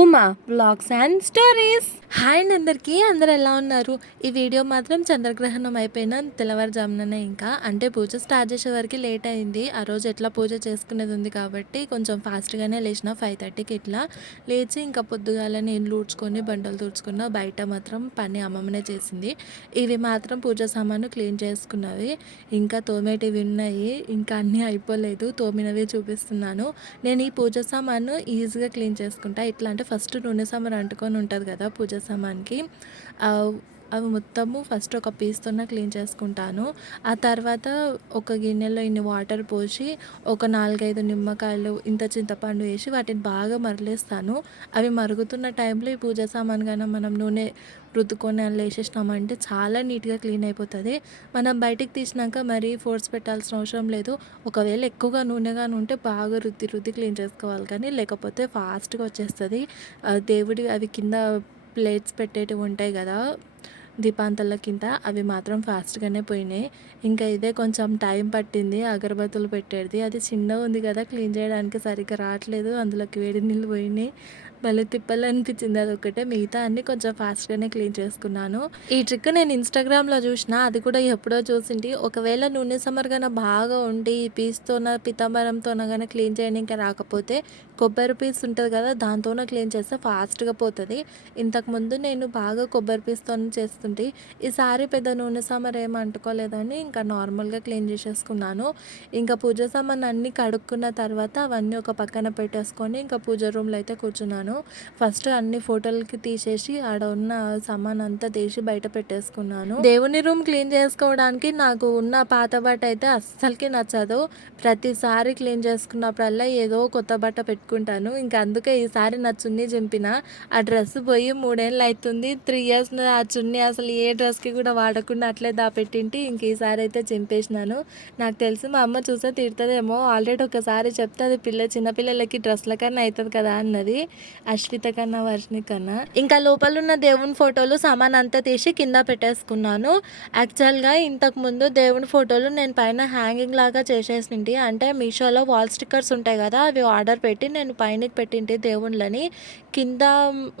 Uma vlogs and stories. Hi అండి అందరికీ, అందరు ఎలా ఉన్నారు? ఈ వీడియో మాత్రం చంద్రగ్రహణం అయిపోయిన తెల్లవారుజాముననే, ఇంకా అంటే పూజ స్టార్ట్ చేసే వరకు లేట్ అయింది. ఆ రోజు ఎట్లా పూజ చేసుకునేది ఉంది కాబట్టి కొంచెం ఫాస్ట్గానే లేచిన 5:30కి ఇట్లా లేచి ఇంకా పొద్దుగాలని ఇల్లు ఊడ్చుకొని బండలు తుడుచుకున్న. బయట మాత్రం పని అమ్మమ్మనే చేసింది. ఇవి మాత్రం పూజ సామాను క్లీన్ చేసుకున్నవి, ఇంకా తోమేటివి ఉన్నాయి, ఇంకా అన్నీ అయిపోలేదు. తోమినవి చూపిస్తున్నాను. నేను ఈ పూజ సామాను ఈజీగా క్లీన్ చేసుకుంటా. ఎట్లా అంటే ఫస్ట్ నూనె సామాన్ అంటుకొని ఉంటుంది కదా పూజ సామాన్కి, అవి మొత్తము ఫస్ట్ ఒక పీస్తోనే క్లీన్ చేసుకుంటాను. ఆ తర్వాత ఒక గిన్నెలో ఇన్ని వాటర్ పోసి ఒక 4-5 నిమ్మకాయలు ఇంత చింతపండు వేసి వాటిని బాగా మరలేస్తాను. అవి మరుగుతున్న టైంలో ఈ పూజ సామాన్ కానీ మనం నూనె రుద్దుకొని అలా వేసేసినామంటే చాలా నీట్గా క్లీన్ అయిపోతుంది. మనం బయటికి తీసినాక మరీ ఫోర్స్ పెట్టాల్సిన అవసరం లేదు. ఒకవేళ ఎక్కువగా నూనె కానీ ఉంటే బాగా రుద్ది రుద్ది క్లీన్ చేసుకోవాలి, కానీ లేకపోతే ఫాస్ట్గా వచ్చేస్తుంది. దేవుడి అవి కింద ప్లేట్స్ పెట్టేటివి ఉంటాయి కదా దీపాంతల కింద, అవి మాత్రం ఫాస్ట్గానే పోయినాయి. ఇంకా ఇదే కొంచెం టైం పట్టింది. అగరబత్తులు పెట్టేది అది చిన్నగా ఉంది కదా, క్లీన్ చేయడానికి సరిగ్గా రావట్లేదు. అందులోకి వేడి నీళ్ళు పోయినాయి. భలే తిప్పలు అనిపించింది అదొకటే. మిగతా అన్నీ కొంచెం ఫాస్ట్గానే క్లీన్ చేసుకున్నాను. ఈ ట్రిక్ నేను ఇన్స్టాగ్రామ్లో చూసిన, అది కూడా ఎప్పుడో చూసింటి. ఒకవేళ నూనె సమర్గన బాగా ఉండి ఈ పీస్తోన పితాంబరంతోన కానీ క్లీన్ చేయడానికి రాకపోతే కొబ్బరి పీస్ ఉంటుంది కదా, దాంతోనే క్లీన్ చేస్తే ఫాస్ట్గా పోతుంది. ఇంతకుముందు నేను బాగా కొబ్బరి పీస్తో చేస్తుంటే, ఈసారి పెద్ద నూనె సామాన్ ఏమి అంటుకోలేదని ఇంకా నార్మల్గా క్లీన్ చేసేసుకున్నాను. ఇంకా పూజ సామాన్ అన్నీ కడుక్కున్న తర్వాత అవన్నీ ఒక పక్కన పెట్టేసుకొని ఇంకా పూజ రూమ్లో అయితే కూర్చున్నాను. ఫస్ట్ అన్ని ఫోటోలకి తీసేసి ఆడ ఉన్న సామాన్ అంతా తీసి బయట పెట్టేసుకున్నాను. దేవుని రూమ్ క్లీన్ చేసుకోవడానికి నాకు ఉన్న పాత బట్ట అయితే అస్సలకి నచ్చదు. ప్రతిసారి క్లీన్ చేసుకున్నప్పుడల్లా ఏదో కొత్త బట్ట పెట్టుకుంటాను. ఇంకా అందుకే ఈసారి నా చున్నీ చింపిన. ఆ డ్రెస్ పోయి 3 ఏళ్ళు అవుతుంది. 3 ఇయర్స్ ఆ చున్నీ అసలు ఏ డ్రెస్కి కూడా వాడకుండా అట్లే దాపెట్టింటి. ఇంక ఈసారి అయితే చింపేసినాను. నాకు తెలిసి మా అమ్మ చూస్తే తిడుతుందేమో. ఆల్రెడీ ఒకసారి చెప్తే అది చిన్నపిల్లలకి డ్రెస్ల కన్నా అవుతుంది కదా అన్నది, అశ్విత కన్నా వర్షిని కన్నా. ఇంకా లోపల ఉన్న దేవుని ఫోటోలు సామాన్ అంతా తీసి కింద పెట్టేసుకున్నాను. యాక్చువల్గా ఇంతకుముందు దేవుని ఫోటోలు నేను పైన హ్యాంగింగ్ లాగా చేసేసింటి. అంటే మీషోలో వాల్ స్టిక్కర్స్ ఉంటాయి కదా, అవి ఆర్డర్ పెట్టి నేను పైనకి పెట్టింటి దేవుళ్ళని. కింద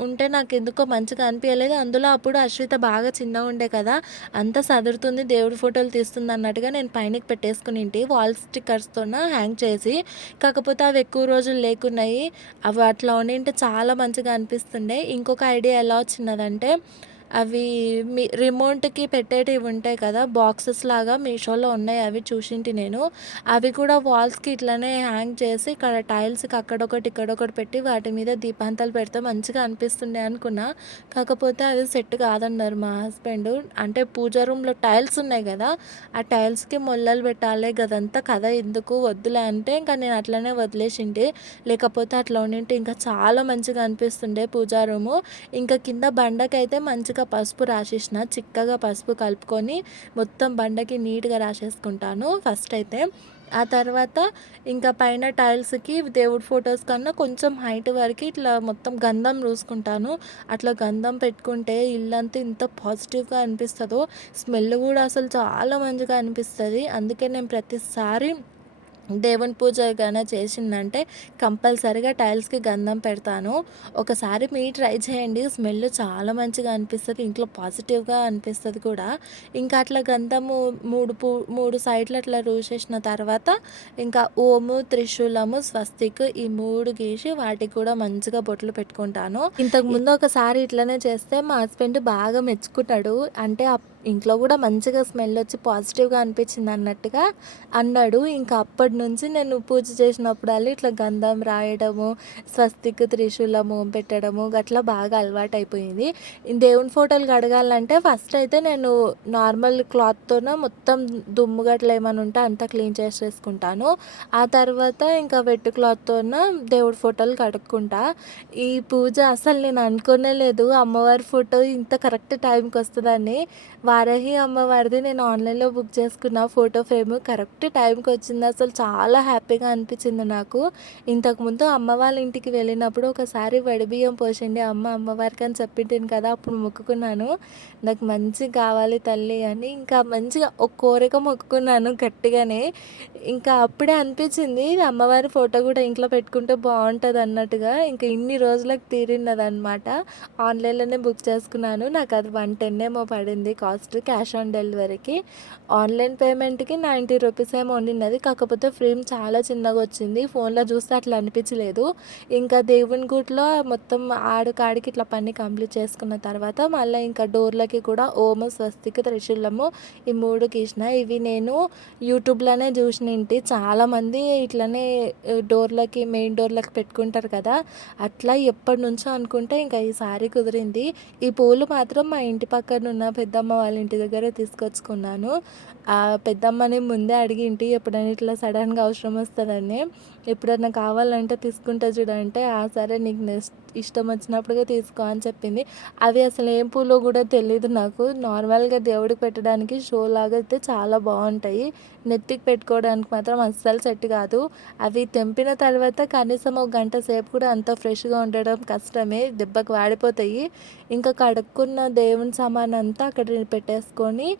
ఉంటే నాకు ఎందుకో మంచిగా అనిపించలేదు. అందులో అప్పుడు అశ్విత బాగా చిన్నగా ఉండే కదా, అంతా సదురుతుంది దేవుడి ఫోటోలు తీస్తుంది అన్నట్టుగా నేను పైనకి పెట్టేసుకునింటి వాల్ స్టిక్కర్స్తో హ్యాంగ్ చేసి. కాకపోతే అవి ఎక్కువ రోజులు లేకున్నాయి. అవి అట్లా ఉండింటే చాలా మంచిగా అనిపిస్తుండే. ఇంకొక ఐడియా ఎలా వచ్చినదంటే, అవి రిమోట్కి పెట్టేటివి ఉంటాయి కదా, బాక్సెస్ లాగా మీషోలో ఉన్నాయి. అవి చూసింటి నేను. అవి కూడా వాల్స్కి ఇట్లనే హ్యాంగ్ చేసి ఇక్కడ టైల్స్కి అక్కడొకటి ఇక్కడొకటి పెట్టి వాటి మీద దీపాంతాలు పెడితే మంచిగా అనిపిస్తుండే అనుకున్నా. కాకపోతే అవి సెట్ కాదన్నారు మా హస్బెండ్. అంటే పూజ రూమ్లో టైల్స్ ఉన్నాయి కదా, ఆ టైల్స్కి మొల్లలు పెట్టాలి గదంతా కథ ఎందుకు వద్దులే అంటే ఇంకా నేను అట్లనే వదిలేసింటి. లేకపోతే అట్లా ఉండింటే ఇంకా చాలా మంచిగా అనిపిస్తుండే పూజా రూము. ఇంకా కింద బండకైతే మంచిగా పసుపు రాసేసిన, చిక్కగా పసుపు కలుపుకొని మొత్తం బండకి నీట్గా రాసేసుకుంటాను ఫస్ట్ అయితే. ఆ తర్వాత ఇంకా పైన టైల్స్కి దేవుడి ఫొటోస్ కన్నా కొంచెం హైట్ వరకు ఇట్లా మొత్తం గంధం పూసుకుంటాను. అట్లా గంధం పెట్టుకుంటే ఇల్లంతా ఇంత పాజిటివ్గా అనిపిస్తుందో, స్మెల్ కూడా అసలు చాలా మంచిగా అనిపిస్తుంది. అందుకే నేను ప్రతిసారి దేవుని పూజ కానీ చేసిందంటే కంపల్సరీగా టైల్స్కి గంధం పెడతాను. ఒకసారి మీరు ట్రై చేయండి, స్మెల్ చాలా మంచిగా అనిపిస్తుంది, ఇంట్లో పాజిటివ్గా అనిపిస్తుంది కూడా. ఇంకా అట్లా గంధము 3 సైడ్లు అట్లా రూసేసిన తర్వాత ఇంకా ఓము, త్రిశూలము, స్వస్తిక్ ఈ 3 గీసి వాటికి కూడా మంచిగా బొట్లు పెట్టుకుంటాను. ఇంతకుముందు ఒకసారి ఇట్లనే చేస్తే మా హస్బెండ్ బాగా మెచ్చుకున్నాడు. అంటే ఇంట్లో కూడా మంచిగా స్మెల్ వచ్చి పాజిటివ్గా అనిపించింది అన్నట్టుగా అన్నాడు. ఇంకా అప్పటి నుంచి నేను పూజ చేసినప్పుడల్లా ఇట్లా గంధం రాయడము, స్వస్తిక్, త్రిశూలము పెట్టడము గట్లా బాగా అలవాటు అయిపోయింది. దేవుని ఫోటోలు కడగాలంటే ఫస్ట్ అయితే నేను నార్మల్ క్లాత్తోన మొత్తం దుమ్ము గట్లా ఏమైనా ఉంటే అంతా క్లీన్ చేసేసుకుంటాను. ఆ తర్వాత ఇంకా వెట్ క్లాత్తోన దేవుడి ఫోటోలు కడుక్కుంటా. ఈ పూజ అసలు నేను అనుకోనే లేదు అమ్మవారి ఫోటో ఇంత కరెక్ట్ టైంకి వస్తుందని. వారాహి అమ్మవారిది నేను ఆన్లైన్లో బుక్ చేసుకున్న ఫోటో ఫ్రేమ్ కరెక్ట్ టైంకి వచ్చింది. అసలు చాలా హ్యాపీగా అనిపించింది నాకు. ఇంతకుముందు అమ్మ వాళ్ళ ఇంటికి వెళ్ళినప్పుడు ఒకసారి వడిబియ్యం పోసింది అమ్మవారికి అని చెప్పింటిని కదా, అప్పుడు మొక్కుకున్నాను నాకు మంచిగా కావాలి తల్లి అని. ఇంకా మంచిగా ఒక కోరిక మొక్కుకున్నాను గట్టిగానే. ఇంకా అప్పుడే అనిపించింది అమ్మవారి ఫోటో కూడా ఇంట్లో పెట్టుకుంటే బాగుంటుంది అన్నట్టుగా. ఇంకా ఇన్ని రోజులకు తీరినదనమాట. ఆన్లైన్లోనే బుక్ చేసుకున్నాను. నాకు అది 110 ఏమో పడింది కాస్ట్, క్యాష్ ఆన్ డెలివరీకి. ఆన్లైన్ పేమెంట్కి 90 రూపీస్ ఏమో ఉండినది. కాకపోతే ఫ్రేమ్ చాలా చిన్నగా వచ్చింది, ఫోన్లో చూస్తే అట్లా అనిపించలేదు. ఇంకా దేవుని గుడిలో మొత్తం ఆడికి ఇట్లా పని కంప్లీట్ చేసుకున్న తర్వాత మళ్ళీ ఇంకా డోర్లకి కూడా ఓము, స్వస్తిక్, త్రిశూలము ఈ 3 గీసిన. ఇవి నేను యూట్యూబ్లోనే చూసినంటి. చాలామంది ఇట్లనే డోర్లకి, మెయిన్ డోర్లకి పెట్టుకుంటారు కదా, అట్లా ఎప్పటి నుంచో అనుకుంటే ఇంకా ఈసారి కుదిరింది. ఈ పూలు మాత్రం మా ఇంటి పక్కన ఉన్న పెద్దమ్మ వాళ్ళ ఇంటి దగ్గర తీసుకొచ్చుకున్నాను. ఆ పెద్దమ్మని ముందే అడిగింటి ఎప్పుడైనా ఇట్లా సడన్గా అవసరం వస్తుందని, ఎప్పుడైనా కావాలంటే తీసుకుంటా చూడంటే, సరే నీకు నెక్స్ట్ ఇష్టం వచ్చినప్పుడుగా తీసుకో అని చెప్పింది. అవి అసలు ఏం పూలో కూడా తెలియదు నాకు. నార్మల్గా దేవుడికి పెట్టడానికి షో లాగా అయితే చాలా బాగుంటాయి, నెత్తికి పెట్టుకోవడానికి మాత్రం అస్సలు సెట్ కాదు. అవి తెంపిన తర్వాత కనీసం ఒక గంట సేపు కూడా అంత ఫ్రెష్గా ఉండడం కష్టమే, దెబ్బకు వాడిపోతాయి. ఇంకా కడుక్కున్న దేవుని సామాన్ అంతా అక్కడ పెట్టేసుకొని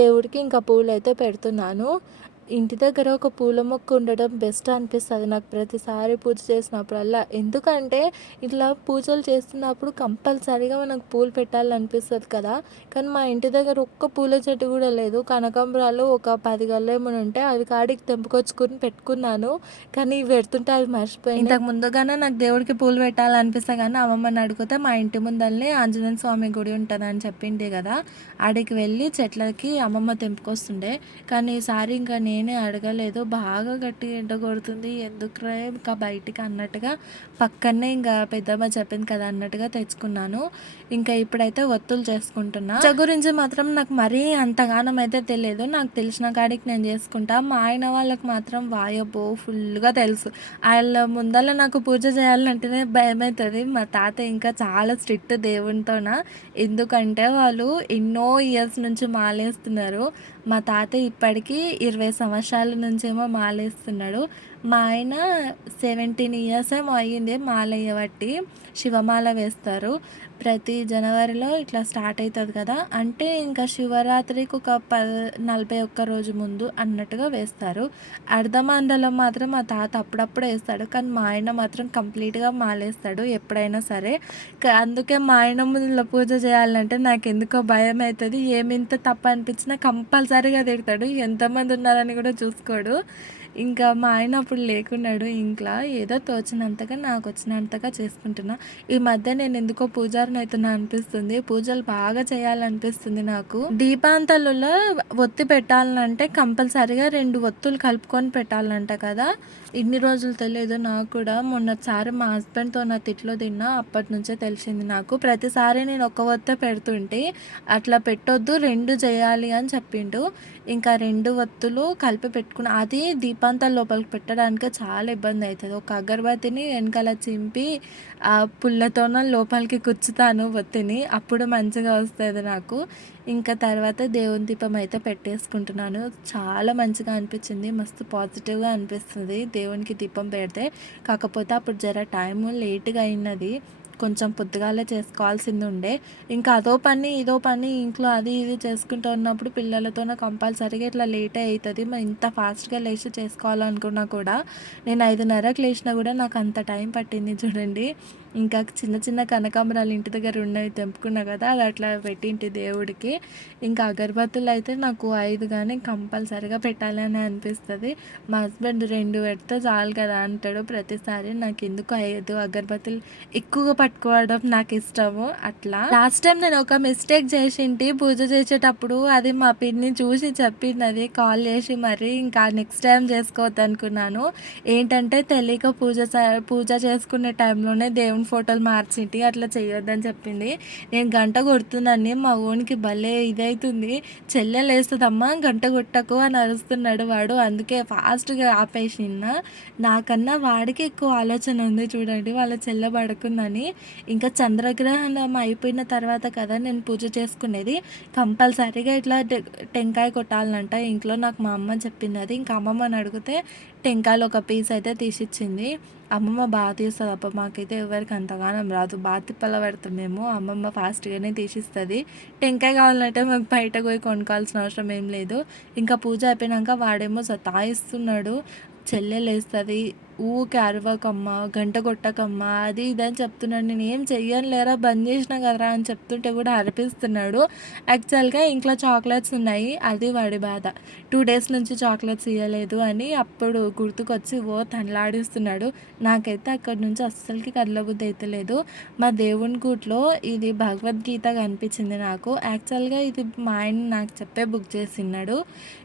దేవుడికి ఇంకా పూలు అయితే పెడుతున్నాను. ఇంటి దగ్గర ఒక పూల మొక్క ఉండడం బెస్ట్ అనిపిస్తుంది నాకు ప్రతిసారి పూజ చేసినప్పుడల్లా. ఎందుకంటే ఇట్లా పూజలు చేస్తున్నప్పుడు కంపల్సరీగా మనకు పూలు పెట్టాలనిపిస్తుంది కదా. కానీ మా ఇంటి దగ్గర ఒక్క పూల చెట్టు కూడా లేదు. కనకాంబరాలు ఒక 10 గల్లేమో ఉంటే అవి కాడికి తెంపుకొచ్చుకుని పెట్టుకున్నాను, కానీ ఇవి పెడుతుంటే అవి మర్చిపోయాయి. ఇంతకు ముందుగానే నాకు దేవుడికి పూలు పెట్టాలనిపిస్తే కానీ అమ్మమ్మని అడిగితే మా ఇంటి ముందరనే ఆంజనేయ స్వామి గుడి ఉంటుందని చెప్పింది కదా, ఆడికి వెళ్ళి చెట్లకి అమ్మమ్మ తెంపుకొస్తుండే. కానీ ఈసారి ఇంకా నేనే అడగలేదు, బాగా గట్టి ఎండ కొడుతుంది ఎందుకురా ఇంకా బయటికి అన్నట్టుగా పక్కనే ఇంకా పెద్దమ్మ చెప్పింది కదా అన్నట్టుగా తెచ్చుకున్నాను. ఇంకా ఇప్పుడైతే ఒత్తులు చేసుకుంటున్నా. పూజ గురించి మాత్రం నాకు మరీ అంతగానం అయితే తెలియదు, నాకు తెలిసిన కాడికి నేను చేసుకుంటా. మా ఆయన వాళ్ళకి మాత్రం వాయబో ఫుల్గా తెలుసు. వాళ్ళ ముందర నాకు పూజ చేయాలంటేనే భయం అవుతుంది. మా తాత ఇంకా చాలా స్ట్రిక్ట్ దేవునితోన, ఎందుకంటే వాళ్ళు ఎన్నో ఇయర్స్ నుంచి మాలేస్తున్నారు. మా తాత ఇప్పటికీ 20 సంవత్సరాల నుంచేమో మాలేస్తున్నాడు. మా ఆయన 17 ఇయర్స్ ఏమో అయ్యింది మాలయ్యబట్టి. శివమాల వేస్తారు ప్రతి జనవరిలో ఇట్లా స్టార్ట్ అవుతుంది కదా, అంటే ఇంకా శివరాత్రికి ఒక 41 రోజు ముందు అన్నట్టుగా వేస్తారు. అర్ధమండలం మాత్రం మా తాత అప్పుడప్పుడు వేస్తాడు, కానీ మా ఆయన మాత్రం కంప్లీట్గా మాలేస్తాడు ఎప్పుడైనా సరే. అందుకే మా ఆయన ముందులో పూజ చేయాలంటే నాకు ఎందుకో భయం అవుతుంది. ఏమింత తప్పు అనిపించినా కంపల్సరీగా తిడతాడు, ఎంతమంది ఉన్నారని కూడా చూసుకోడు. ఇంకా మా ఆయన అప్పుడు లేకున్నాడు ఇంట్లో, ఏదో తోచినంతగా నాకు వచ్చినంతగా చేసుకుంటున్నా. ఈ మధ్య నేను ఎందుకో పూజారిని అవుతున్నా అనిపిస్తుంది, పూజలు బాగా చేయాలనిపిస్తుంది నాకు. దీపాంతలలో ఒత్తి పెట్టాలంటే కంపల్సరీగా 2 ఒత్తులు కలుపుకొని పెట్టాలంట కదా, ఇన్ని రోజులు తెలియదు నాకు కూడా. మొన్నసారి మా హస్బెండ్తో నా తిట్లో తిన్నా, అప్పటి నుంచే తెలిసింది నాకు. ప్రతిసారి నేను ఒక ఒత్తే పెడుతుంటే అట్లా పెట్టొద్దు 2 చేయాలి అని చెప్పిండు. ఇంకా 2 ఒత్తులు కలిపి పెట్టుకున్నా. అది దీపాంతాల లోపలికి పెట్టడానికి చాలా ఇబ్బంది అవుతుంది. ఒక అగరబత్తిని వెనకాల చింపి ఆ పుల్లతోన లోపలికి కుచ్చుతాను ఒత్తిని, అప్పుడు మంచిగా వస్తుంది నాకు. ఇంకా తర్వాత దేవుని దీపం అయితే పెట్టేసుకుంటున్నాను. చాలా మంచిగా అనిపించింది, మస్తు పాజిటివ్గా అనిపిస్తుంది దేవునికి దీపం పెడితే. కాకపోతే అప్పుడు జర టైము లేట్గా అయినది, కొంచెం పొద్దుగాలే చేసుకోవాల్సింది ఉండే. ఇంకా అదో పని ఇదో పని ఇంట్లో అది ఇది చేసుకుంటూ ఉన్నప్పుడు పిల్లలతోనే కంపల్సరీగా ఇట్లా లేటే అవుతుంది. మరి ఇంత ఫాస్ట్గా లేచి చేసుకోవాలనుకున్నా కూడా, నేను 5:30కి లేచినా కూడా నాకు అంత టైం పట్టింది చూడండి. ఇంకా చిన్న చిన్న కనకాంబరాలు ఇంటి దగ్గర ఉన్నవి తెంపుకున్నా కదా, అది అట్లా పెట్టింటి దేవుడికి. ఇంకా అగరబత్తులు అయితే నాకు 5 కానీ కంపల్సరీగా పెట్టాలని అనిపిస్తుంది. మా హస్బెండ్ 2 పెడితే చాలు కదా అంటాడు ప్రతిసారి. నాకు ఎందుకు 5 అగరబత్తులు ఎక్కువగా పట్టుకోవడం నాకు ఇష్టము. అట్లా లాస్ట్ టైం నేను ఒక మిస్టేక్ చేసింటి పూజ చేసేటప్పుడు, అది మా పిన్ని చూసి చెప్పింది కాల్ చేసి. మరి ఇంకా నెక్స్ట్ టైం చేసుకోవద్దు అనుకున్నాను. ఏంటంటే తెలియక పూజ చేసుకునే టైంలోనే దేవుని దేవుని ఫోటోలు మార్చేటి అట్లా చేయొద్దని చెప్పింది. నేను గంట కొడుతున్నాను, మా ఓనికి భలే ఇదవుతుంది. చెల్లెలు వేస్తుందమ్మా గంట కొట్టకు అని అరుస్తున్నాడు వాడు. అందుకే ఫాస్ట్గా ఆపేసిన. నాకన్నా వాడికి ఎక్కువ ఆలోచన ఉంది చూడండి, వాళ్ళ చెల్లె పడుకుందని. ఇంకా చంద్రగ్రహణం అయిపోయిన తర్వాత కదా నేను పూజ చేసుకునేది. కంపల్సరీగా ఇట్లా టెంకాయ కొట్టాలంట ఇంట్లో. నాకు మా అమ్మ చెప్పింది అది. ఇంకా అమ్మమ్మని అడిగితే టెంకాయలు ఒక పీస్ అయితే తీసిచ్చింది. అమ్మమ్మ బాగా తీస్తుంది అప్ప, మాకైతే ఎవరికి అంతగానం రాదు. బాగా తిప్పల పడతాం మేము. అమ్మమ్మ ఫాస్ట్గానే తీసిస్తుంది. టెంకాయ కావాలంటే మాకు బయట పోయి కొనుక్కోవాల్సిన అవసరం ఏం లేదు. ఇంకా పూజ అయిపోయినాక వాడేమో సతాయిస్తున్నాడు. చెల్లెలు వేస్తుంది, ఊకే అరవకమ్మా గంట కొట్టకమ్మా అది ఇదని చెప్తున్నాడు. నేను ఏం చెయ్యను లేరా, బంద్ చేసినా కదరా అని చెప్తుంటే కూడా అరిపిస్తున్నాడు. యాక్చువల్గా ఇంట్లో చాక్లెట్స్ ఉన్నాయి, అది వాడి బాధ. 2 days నుంచి చాక్లెట్స్ ఇవ్వలేదు అని అప్పుడు గుర్తుకొచ్చి తనలాడిస్తున్నాడు. నాకైతే అక్కడి నుంచి అస్సలకి కదలబుద్ధి అయితే లేదు. మా దేవుని గుడిలో ఇది భగవద్గీత కనిపించింది నాకు. యాక్చువల్గా ఇది మా ఆయన నాకు చెప్పే బుక్ చేసినాడు.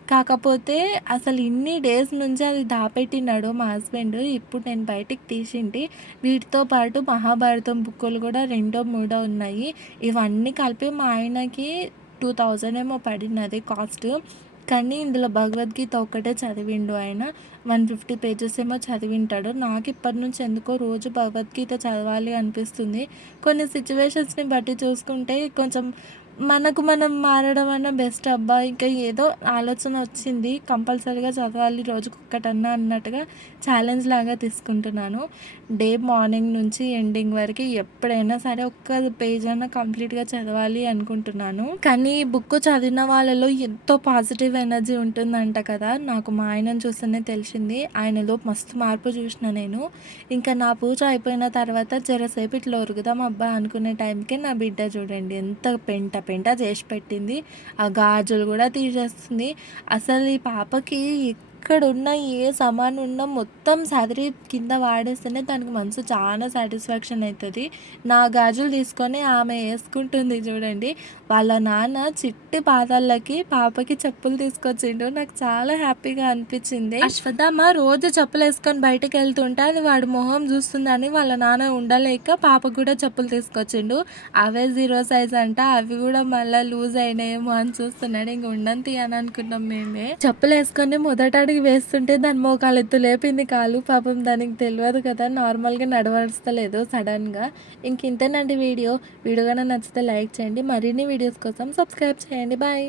కాకపోతే అసలు ఇన్ని డేస్ నుంచి అది దాపెట్టినాడు మా హస్బెండ్. ఇప్పుడు నేను బయటికి తీసింటి. వీటితో పాటు మహాభారతం బుక్కులు కూడా 2, 3 ఉన్నాయి. ఇవన్నీ కలిపి మా ఆయనకి 2000 ఏమో పడినది కాస్ట్. కానీ ఇందులో భగవద్గీత ఒక్కటే చదివిండు ఆయన. 150 pages ఏమో చదివింటాడు. నాకు ఇప్పటి నుంచి ఎందుకో రోజు భగవద్గీత చదవాలి అనిపిస్తుంది. కొన్ని సిచ్యువేషన్స్ని బట్టి చూసుకుంటే కొంచెం మనకు మనం మారడం అన్న బెస్ట్ అబ్బా. ఇంకా ఏదో ఆలోచన వచ్చింది, కంపల్సరీగా చదవాలి రోజుకి ఒక్కటన్నా అన్నట్టుగా ఛాలెంజ్ లాగా తీసుకుంటున్నాను. డే మార్నింగ్ నుంచి ఎండింగ్ వరకు ఎప్పుడైనా సరే ఒక్క పేజ్ అయినా కంప్లీట్గా చదవాలి అనుకుంటున్నాను. కానీ ఈ బుక్ చదివిన వాళ్ళలో ఎంతో పాజిటివ్ ఎనర్జీ ఉంటుందంట కదా. నాకు మా ఆయనను చూస్తేనే తెలిసింది. ఆయనలో మస్తు మార్పు చూసిన నేను. ఇంకా నా పూజ అయిపోయిన తర్వాత జరసేపు ఇట్లా ఒరుగుదాం అబ్బా అనుకునే టైంకి నా బిడ్డ చూడండి ఎంత పెంట చేసి పెట్టింది. ఆ గాజులు కూడా తీసేస్తుంది. అసలు ఈ పాపకి ఎక్కడ ఉన్న ఏ సామాను ఉన్నా మొత్తం సదిరి కింద వాడేస్తేనే దానికి మనసు చాలా సాటిస్ఫాక్షన్ అవుతుంది. నా గాజులు తీసుకొని ఆమె వేసుకుంటుంది చూడండి. వాళ్ళ నాన్న చిట్టి పాదాలకి పాపకి చెప్పులు తీసుకొచ్చిండు. నాకు చాలా హ్యాపీగా అనిపించింది. అశ్వత్థామ రోజు చెప్పులు వేసుకొని బయటకు వెళ్తుంటే అది వాడి మొహం చూస్తుందని వాళ్ళ నాన్న ఉండలేక పాపకు కూడా చెప్పులు తీసుకొచ్చిండు. అవే 0 size అంట. అవి కూడా మళ్ళీ లూజ్ అయినాయేమో అని చూస్తున్నాడు. ఇంక ఉండంతి అని అనుకున్నాం మేమే. చెప్పులు వేసుకొని మొదట వేస్తుంటే దాని మోకాలు ఎత్తు లేపింది కాలు. పాపం దానికి తెలియదు కదా, నార్మల్గా నడవస్తలేదు సడన్గా. ఇంతేనండి వీడియో. వీడియో కన్నా నచ్చితే లైక్ చేయండి. మరిన్ని వీడియోస్ కోసం సబ్స్క్రైబ్ చేయండి. బాయ్.